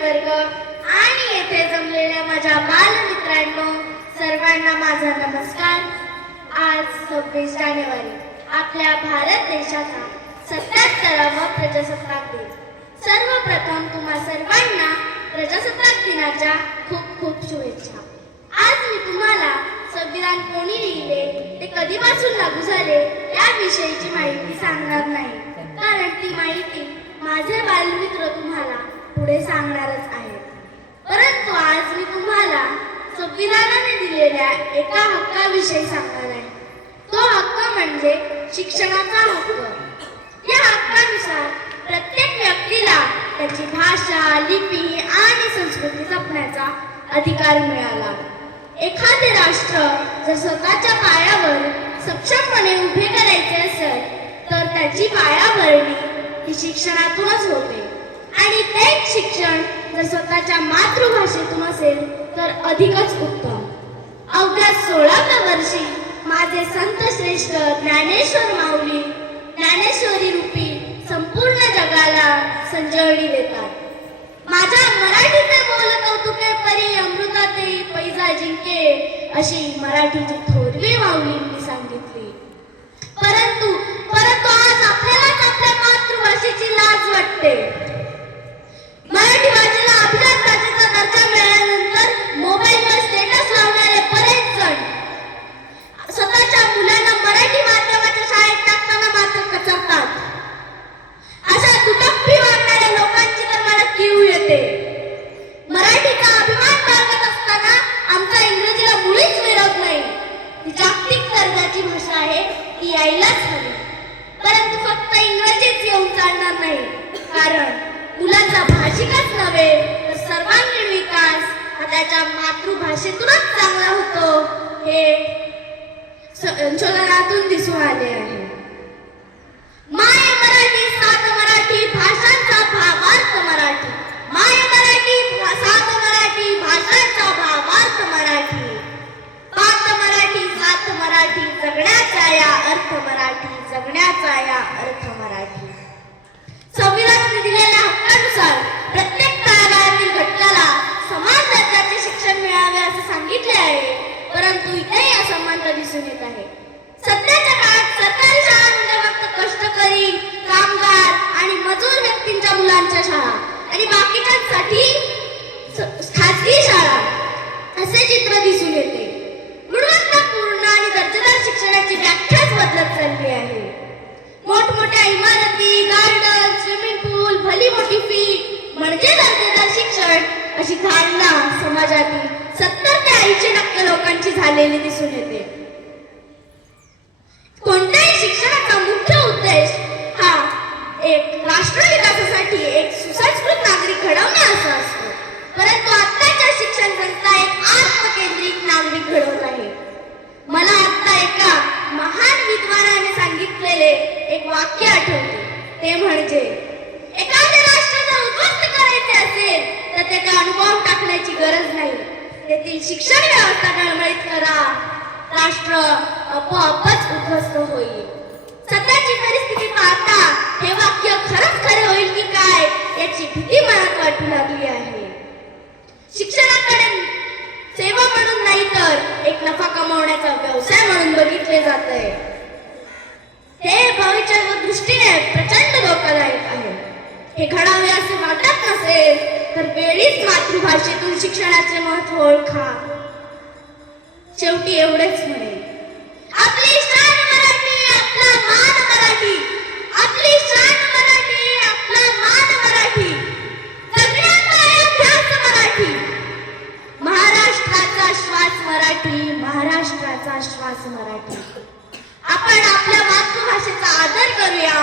वर्ग आणि येथे जमलेल्या माझ्या बालमित्रांनो, सर्वांना माझा नमस्कार. आज 26 जानेवारी आपल्या भारत देशाचा 77वा प्रजासत्ताक दिन. सर्वप्रथम तुम्हा सर्वांना प्रजासत्ताक दिनाच्या खूप खूप शुभेच्छा. आज मी तुम्हाला संविधान कोणी लिहिले, ते कधीपासून लागू झाले याविषयीची माहिती सांगणार नाही, कारण ती माहिती माझे बालमित्र तुम्हाला पुढे सांगणारच आहेत. परंतु आज मी तुम्हाला संविधानाने दिलेल्या एका हक्काविषयी सांगणार आहे. तो हक्क म्हणजे शिक्षणाचा हक्क. या हक्कानुसार प्रत्येक व्यक्तीला त्याची भाषा, लिपी आणि संस्कृती जपण्याचा अधिकार मिळाला. एखादे राष्ट्र जर स्वतःच्या पायावर सक्षमपणे उभे करायचे असेल तर त्याची पायाभरणी ही शिक्षणातूनच होते, आणि तेच शिक्षण जर स्वतःच्या मातृभाषेतून असेल तर अधिकच उत्तम. अवघ्या 16व्या वर्षी माझे संत श्रेष्ठ ज्ञानेश्वर माऊली ज्ञानेश्वरी रूपी संपूर्ण जगाला संजीवनी देतात. माझ्या मराठीचे बोल कौतुके परी अमृताते पैजा जिंके, अशी मराठीची थोरवी माऊलींनी सांगितली. परंतु आज आपल्यालाच आपल्या मातृभाषेची लाज वाटते. मराठी भाषेला अभिजात भाषेचा दर्जा मिळाल्यानंतर मोबाईलवर स्टेटस लावणारे बरेच जण स्वतःच्या मुलांना मराठी माध्यमाच्या शाळेत टाकताना मात्र कचरतात. अशा दुटप्पी वागणाऱ्या लोकांची तर मला कीव येते. मराठीचा अभिमान बाळगत असताना आमचा इंग्रजीला मुळीच विरोध नाही. ती जागतिक दर्जाची भाषा आहे, ती यायलाच हवी. परंतु फक्त इंग्रजीच येऊन चालणार नाही, कारण मुलांचा भाषिकच नव्हे तर सर्वांगीण विकास हा त्याच्या मातृभाषेतूनच चांगला होतो, हे संशोधनातून दिसून आले आहे. माय मराठी सात मराठी भाषांचा भावार्थ मराठी. माय मराठी सात मराठी भाषांचा भावार्थ मराठी. पाच मराठी सात मराठी जगण्याचा या अर्थ मराठी. जगण्याचा या अर्थ मराठी. संविधानाने दिलेल्या हक्कानुसार प्रत्येक तळागाळातील घटकाला समान दर्जाचे शिक्षण मिळावे असे सांगितले आहे, परंतु इथेही असमानता दिसून येत आहे. सध्याच्या काळात सरकारी शाळांमध्ये फक्त कष्टकरी, कामगार आणि मजूर व्यक्तींच्या मुलांच्या शाळा आणि बाकीच्यांसाठी खाजगी शाळा असे चित्र दिसून येते. गुणवत्तापूर्ण आणि दर्जेदार शिक्षणाची व्याख्याच बदलत चालली आहे. मोठमोठ्या इमारती, गार्डन, स्विमिंग पूल, भली मोठी फी म्हणजे दर्जेदार शिक्षण, अशी धारणा समाजातील 70 ते 80% लोकांची झालेली दिसून येते. कोणत्याही शिक्षणाचा मुख्य उद्देश हा एक राष्ट्र विकासासाठी एक सुसंस्कृत नागरिक घडवणे असा असतो, परंतु आत्ताच्या शिक्षण संस्था एक आत्मकेंद्रित नागरिक घडवत आहे. मला आता एका महान विद्वानाने सांगितलेले एक वाक्य आठवते. ते म्हणजे, एखादे राष्ट्र जर उद्ध्वस्त करायचे असेल तर त्याचा अनुभव टाकण्याची गरज नाही, तेथील शिक्षण व्यवस्था डळमळीत करा, राष्ट्र आपोआपच उद्ध्वस्त होईल. सध्याची परिस्थिती पाहता हे वाक्य खरंच खरे होईल की काय याची भीती मनात वाटू लागली आहे. शिक्षणाकडे सेवा म्हणून नाही तर एक नफा कमावण्याचा व्यवसाय म्हणून बघितले जात आहे. हे भविष्याच्या दृष्टीने प्रचंड धोकादायक आहे. हे घडावे असे वाटत नसेल तर वेळीच मातृभाषेतून शिक्षणाचे महत्त्व ओळखा. शेवटी एवढेच म्हणेल, आपली शान मराठी, आपला मान मराठी. आपली शान मराठी, आपला मान मराठी. जगण्याचा अभ्यास मराठी. महाराष्ट्राचा श्वास मराठी. महाराष्ट्राचा श्वास मराठी. आपण आपल्या मातृभाषेचा आदर करूया.